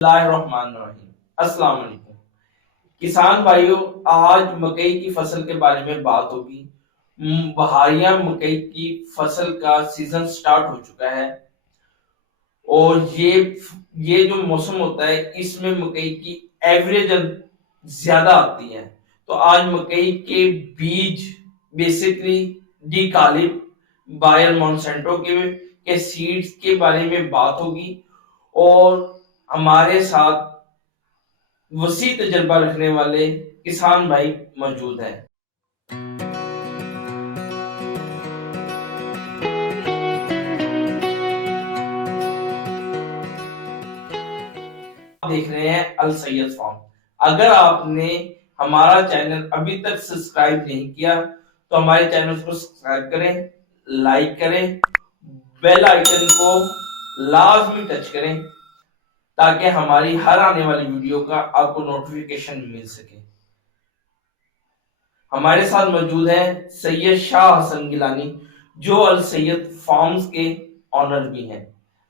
अस्सलाम वालेकुम किसान भाइयों, आज मकई की फसल के बारे में बात होगी। बहारिया मकई की फसल का सीजन स्टार्ट हो चुका है और ये जो मौसम होता है इसमें मकई की एवरेज ज्यादा आती है। तो आज मकई के बीज बेसिकली डी कालिब बायर मोनसेंटो के सीड्स के बारे में बात होगी और हमारे साथ वसी तजर्बा रखने वाले किसान भाई मौजूद हैं। आप देख रहे हैं अल सैयद फार्म। अगर आपने हमारा चैनल अभी तक सब्सक्राइब नहीं किया तो हमारे चैनल को सब्सक्राइब करें, लाइक करें, बेल आइकन को लाजमी टच करें ताकि हमारी हर आने वाली वीडियो का आपको नोटिफिकेशन मिल सके। हमारे साथ मौजूद है सैयद शाह हसन गिलानी जो अल सैयद फार्म्स के ऑनर भी हैं।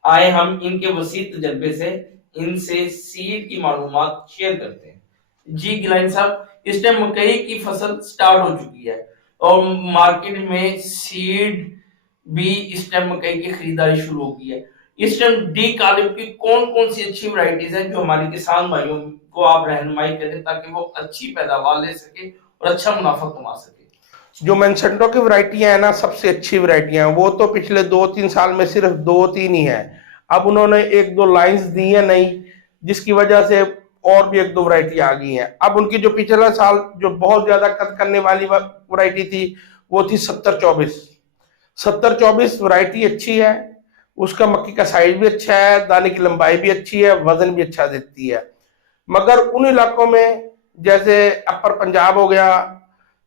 आए हम इनके वसी तजर्बे से इनसे सीड की मालूमात शेयर करते हैं। जी गिलानी साहब, इस टाइम मकई की फसल स्टार्ट हो चुकी है और मार्केट में सीड भी इस टाइम मकई की खरीदारी शुरू हो गई है। इस टाइम डी कालिब की कौन कौन सी अच्छी वैरायटीज हैं जो हमारे किसान भाइयों को आप रहनुमाई करें ताकि वो अच्छी पैदावार ले सके और अच्छा मुनाफा कमा सके। जो मोनसेंटो की वैरायटियां है ना, सबसे अच्छी वैरायटियां हैं। वो तो पिछले 2-3 साल में सिर्फ 2-3 ही है। अब उन्होंने 1-2 लाइंस दी है नई, जिसकी वजह से और भी 1-2 वैरायटी आ गई हैं। अब उनकी जो पिछला साल जो बहुत ज्यादा कद करने वाली वैरायटी थी वो थी 70-24। 70-24 वैरायटी अच्छी है, उसका मक्की का साइज भी अच्छा है, दाने की लंबाई भी अच्छी है, वजन भी अच्छा देती है। मगर उन इलाकों में जैसे अपर पंजाब हो गया,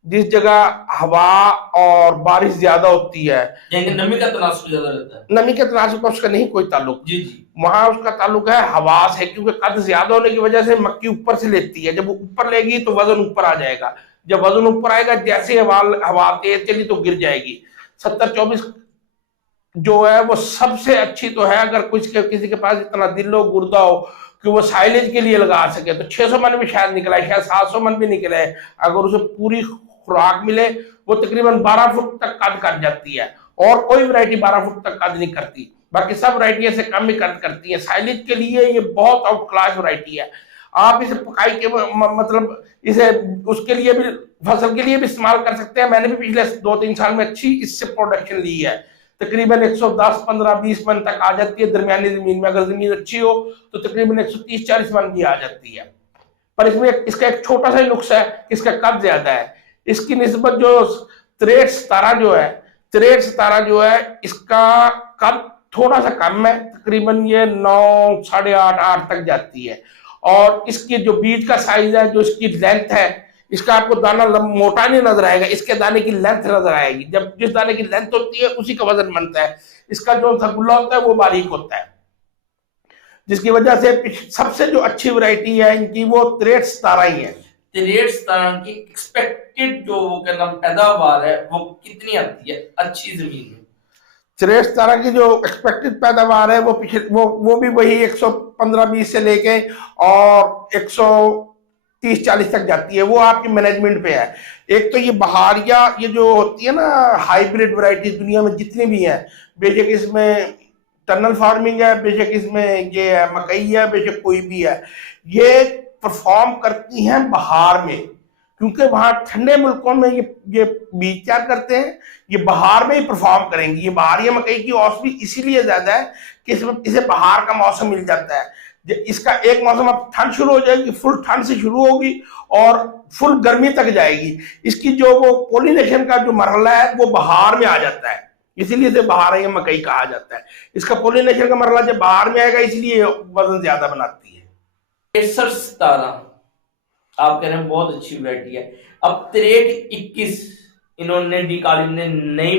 जिस जगह हवा और बारिश ज्यादा होती है, नमी का तनासुर ज्यादा रहता है। नमी के तनासुर का उसका नहीं कोई ताल्लुक। जी जी, वहां उसका ताल्लुक है हवा से, क्योंकि कद ज्यादा होने की वजह से मक्की ऊपर से लेती है। जब वो ऊपर लेगी तो वजन ऊपर आ जाएगा, जब वजन ऊपर आएगा जैसे हवा हवा तेज चली तो गिर जाएगी। 70-24 जो है वो सबसे अच्छी तो है। अगर किसी के पास इतना दिल हो, गुर्दा हो कि वो साइलेज के लिए लगा सके तो 600 मन भी शायद निकला है, शायद 700 मन भी निकले है। अगर उसे पूरी खुराक मिले वो तकरीबन 12 फुट तक कद कर जाती है, और कोई वैरायटी 12 फुट तक कद नहीं करती। बाकी सब वैरायटी से कम ही कद करती है। साइलेज के लिए ये बहुत आउट क्लास वैरायटी है। आप इसे पकाई के मतलब इसे उसके लिए भी, फसल के लिए भी इस्तेमाल कर सकते हैं। मैंने भी पिछले 2-3 साल में अच्छी इससे प्रोडक्शन ली है। तकरीबन 110, 15, 20 मन तक आ जाती है दरमियानी जमीन में। अगर जमीन अच्छी हो तो तकरीबन 130-40 मन भी आ जाती है। पर इसमें इसका एक छोटा सा ही नुक्स है कि इसका कद ज्यादा है। इसकी निस्बत जो 63-17 जो है, 63-17 जो है, इसका कद थोड़ा सा कम है। तकरीबन ये 9, 8.5, 8 तक जाती है। और इसकी जो बीज का साइज है, जो इसकी लेंथ है, इसका आपको दाना मोटा नहीं नजर आएगा, इसके दाने की लेंथ नजर आएगी। जब जिस दाने की लेंथ होती है उसी का वजन बनता है। इसका जो सगुल्ला होता है वो बारीक होता है, जिसकी वजह से सबसे जो अच्छी वैरायटी है इनकी वो 63-17 ही है। 63-17 की एक्सपेक्टेड जो वो क्या नाम पैदावार है वो कितनी आती है अच्छी जमीन में? 63-17 की जो एक्सपेक्टेड पैदावार है वो भी वही 115-20 से लेके और 130-40 तक जाती है। वो आपकी मैनेजमेंट पे है। एक तो ये बहारिया, ये जो होती है ना हाइब्रिड वैरायटी दुनिया में जितनी भी है, बेशक इसमें टनल फार्मिंग है, बेशक इसमें ये है मकई है, बेशक कोई भी है, ये परफॉर्म करती हैं बहार में। क्योंकि वहां ठंडे मुल्कों में ये बीज तैयार करते हैं, ये बहार में ही परफॉर्म करेंगी। ये बहारिया मकई की औसत भी इसीलिए ज्यादा है कि इसमें इसे बहार का मौसम मिल जाता है। इसका एक मौसम अब ठंड शुरू हो जाएगी, फुल ठंड से शुरू होगी और फुल गर्मी तक जाएगी। इसकी जो वो पोलिनेशन का जो मरहला है वो बहार में आ जाता है, इसीलिए इसे बहारिया मकई कहा जाता है। इसका पोलिनेशन का मरहला जब बहार में आएगा इसलिए वजन ज्यादा बनाती है। 63-17 आप कह रहे हैं बहुत अच्छी वैरायटी है। अब 63-21 इन्होंने डी कालिब ने नई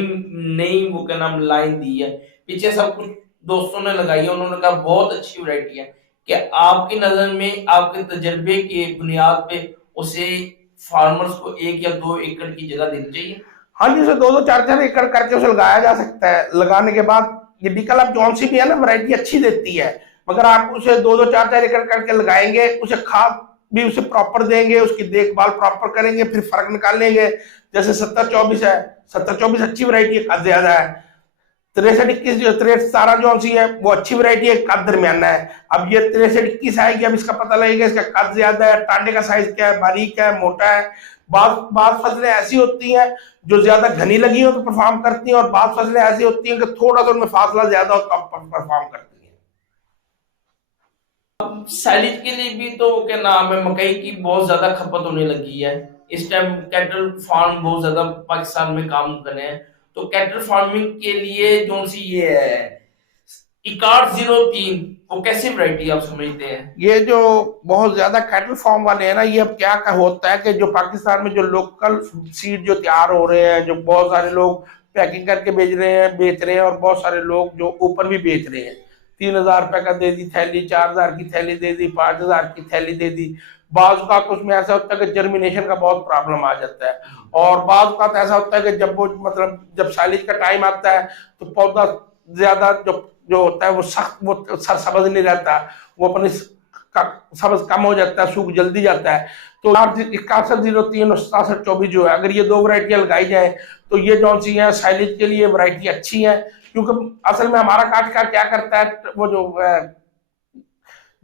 नई वो क्या नाम लाइन दी है। पीछे सब कुछ दोस्तों ने लगाई है, उन्होंने कहा बहुत अच्छी वैरायटी है। क्या आपकी नजर में, आपके तजर्बे के बुनियाद पे उसे फार्मर्स को 1 या 2 एकड़ की जगह देनी चाहिए? हाँ जी, उसे 2-2, 4-4 एकड़ करके उसे लगाया जा सकता है। लगाने के बाद ये डी कालिब जौन सी भी है ना वैरायटी अच्छी देती है, मगर आप उसे 2-2 4-4 एकड़ करके लगाएंगे, उसे खाद भी उसे प्रॉपर देंगे, उसकी देखभाल प्रॉपर करेंगे, फिर फर्क निकाल लेंगे। जैसे 70-24 है, 70-24 अच्छी वैरायटी है, कद ज्यादा है। 63-21 जो 63-17 जो सी है वो अच्छी वैरायटी है, कद दरमियाना है। अब ये 63-21 आएगी, अब इसका पता लगेगा इसका कद ज्यादा है, टांडे का साइज क्या है, बारीक है, मोटा है। बात फसलें ऐसी होती हैं जो ज्यादा घनी लगी हो तो परफॉर्म करती हैं, और बात फसलें ऐसी होती हैं कि थोड़ा सा उनमें फासला ज्यादा हो तो परफॉर्म करती हैं। सैलिड के लिए भी तो क्या नाम है, मकई की बहुत ज्यादा खपत होने लगी है इस टाइम। कैटल फार्म बहुत ज्यादा पाकिस्तान में काम कर रहे हैं, तो कैटल फार्मिंग के लिए जो सी ये है Ikar-03, वो कैसी वैरायटी आप समझते हैं? ये जो बहुत ज्यादा कैटल फार्म वाले हैं ना, ये अब क्या होता है कि जो पाकिस्तान में जो लोकल सीड जो तैयार हो रहे हैं, जो बहुत सारे लोग पैकिंग करके बेच रहे हैं, और बहुत सारे लोग जो ऊपर भी बेच रहे हैं। 3,000 रुपए का दे दी थैली, 4,000 की थैली दे दी, 5,000 की थैली दे दी। बाज का उसमें ऐसा होता है कि जर्मिनेशन का बहुत प्रॉब्लम आ जाता है, और बाज का ऐसा होता है कि जब वो मतलब जब साइलेज का टाइम आता है तो पौधा ज्यादा जो होता है वो सख्त, वो सरसब्ज नहीं रहता, वो अपने सब्ज कम हो जाता है, सूख जल्दी जाता है। तो 61-03 और 67-24 जो है, अगर ये 2 वैरायटियां लगाई जाए तो ये जो सी है साइलेज के लिए वैरायटी अच्छी है। क्योंकि असल में हमारा काश्तकार क्या करता है, वो जो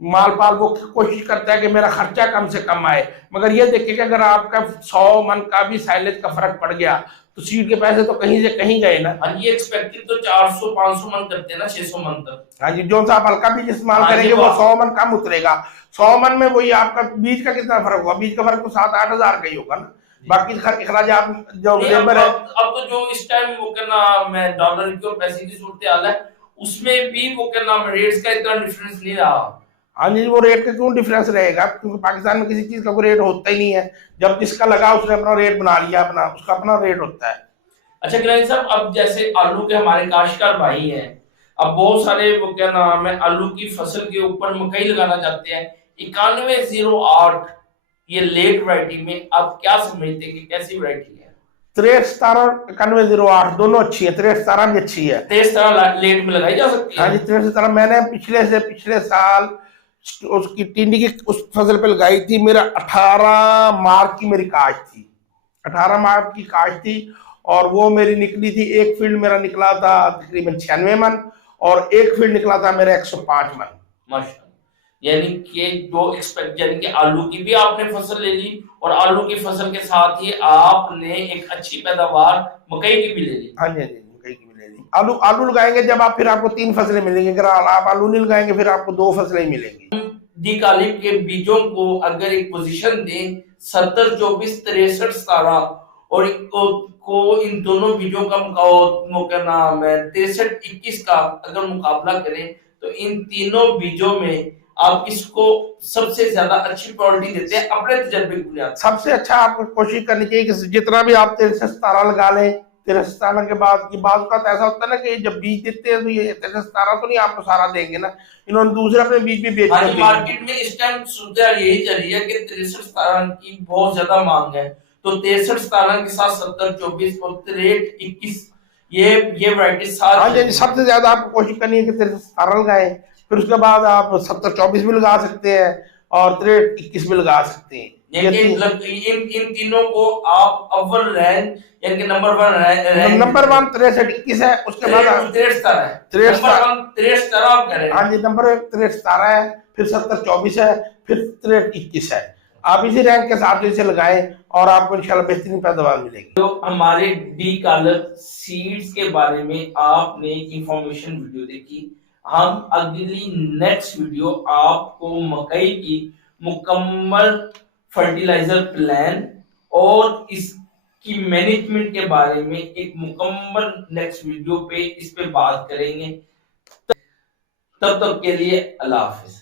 माल पाल वो कोशिश करता है कि मेरा खर्चा कम से कम आए, मगर ये देखिए कि अगर आपका 100 मन का भी साइलेज का फर्क पड़ गया तो सीड के पैसे तो कहीं से कहीं गए ना। हाँ, ये एक्सपेक्टेड तो 400-500 मन करते हैं ना, 600 मन तक। हाँ जी, जो सा आप हल्का बीज इस्तेमाल करेंगे वो 100 मन कम उतरेगा। 100 मन में वही आपका बीज का कितना फर्क होगा, बीज का फर्क तो 7-8 हजार का ही होगा ना। बाकी अखराजात जो लेबर है, अब तो जो इस टाइम वो क्या नाम है डॉलर की और पैसे की सूरत हाल है, उसमें भी वो क्या नाम रेट्स का इतना डिफरेंस नहीं रहा। हाँ जी, वो रेट का क्यों डिफरेंस रहेगा, क्योंकि पाकिस्तान में किसी चीज का कोई रेट होता ही नहीं है। जब जिसका लगा उसने अपना रेट बना लिया, अपना उसका अपना रेट होता है। अच्छा गिलानी साहब, अब जैसे आलू के हमारे काश्तकार भाई हैं, अब बहुत सारे वो क्या नाम है आलू की फसल के ऊपर मकई लगाना चाहते हैं। 9108 ये लेट वैरायटी में आप क्या समझते हैं कि कैसी वैरायटी है? 63-17 9108 दोनों अच्छी है, 63-17 भी अच्छी है। 63 लेट में लगाई जा सकती है। हाँ जी, 63-17 मैंने पिछले साल उसकी टिंडी की उस फसल पे लगाई थी। मेरा 18 मार्च की मेरी काश्त थी, 18 मार्च की काश्त थी, और वो मेरी निकली थी, एक फील्ड मेरा निकला था तकरीबन 96 मन, और एक फील्ड निकला था मेरा 105 मन। माशाल्लाह, यानी कि दो एक्सपेक्ट, यानी कि आलू की भी आपने फसल ले ली, और आलू की फसल के साथ ही आपने एक अच्छी पैदावार मकई की भी ले ली। हाँ जी, हाँ जी, मकई की भी ले ली। आलू लगाएंगे जब आप, फिर आपको 3 फसलें मिलेंगी। अगर आप आलू नहीं लगाएंगे फिर आपको 2 फसलें मिलेंगी। दिकालिब के बीजों को अगर एक पोजीशन दें 70-24-63-17 और को इन दोनों बीजों का क्या नाम है 63-21 का अगर मुकाबला करें, तो इन तीनों बीजों में आप किसको सबसे ज्यादा अच्छी प्रायोरिटी देते हैं अपने तजर्बे की बुनियाद? सबसे अच्छा आपको कोशिश करनी चाहिए कि जितना भी आप 63-17 लगा लें। 63-17 के बाद ये बात का ऐसा होता है ना कि जब बीज देते हैं तो ये 63-17 तो नहीं आपको सारा देंगे ना, इन्होंने दूसरे अपने बीज भी बेच दिए। मार्केट में इस टाइम सूरत यही चल रही है कि 63-17 की बहुत ज्यादा मांग है, तो 63-17 के साथ 70-24 और 63-21 ये वैरायटी साथ। हाँ जी, सबसे ज्यादा आपको कोशिश करनी है कि 63-17 लगाए, फिर उसके बाद आप 70-24 भी लगा सकते हैं और 63-21 भी लगा सकते हैं। इन तीनों को आप अव्वल रैंक यानी कि नंबर 1 रैंक 63-21 है, उसके बाद 63 आप कह रहे हैं। हाँ जी, नंबर 63-17 है, फिर 70-24 है, फिर 63-21 है। आप इसी रैंक के साथ इसे लगाएं और आपको इंशाल्लाह बेहतरीन पैदावार मिलेगी। तो हमारे डी कॉलर सीड्स के बारे में आपने इंफॉर्मेशन वीडियो देखी। हम अगली नेक्स्ट वीडियो आपको मकई की मुकम्मल फर्टिलाइजर प्लान और इसकी मैनेजमेंट के बारे में एक मुकम्मल नेक्स्ट वीडियो पे इस पे बात करेंगे। तब तक के लिए अल्लाह हाफिज।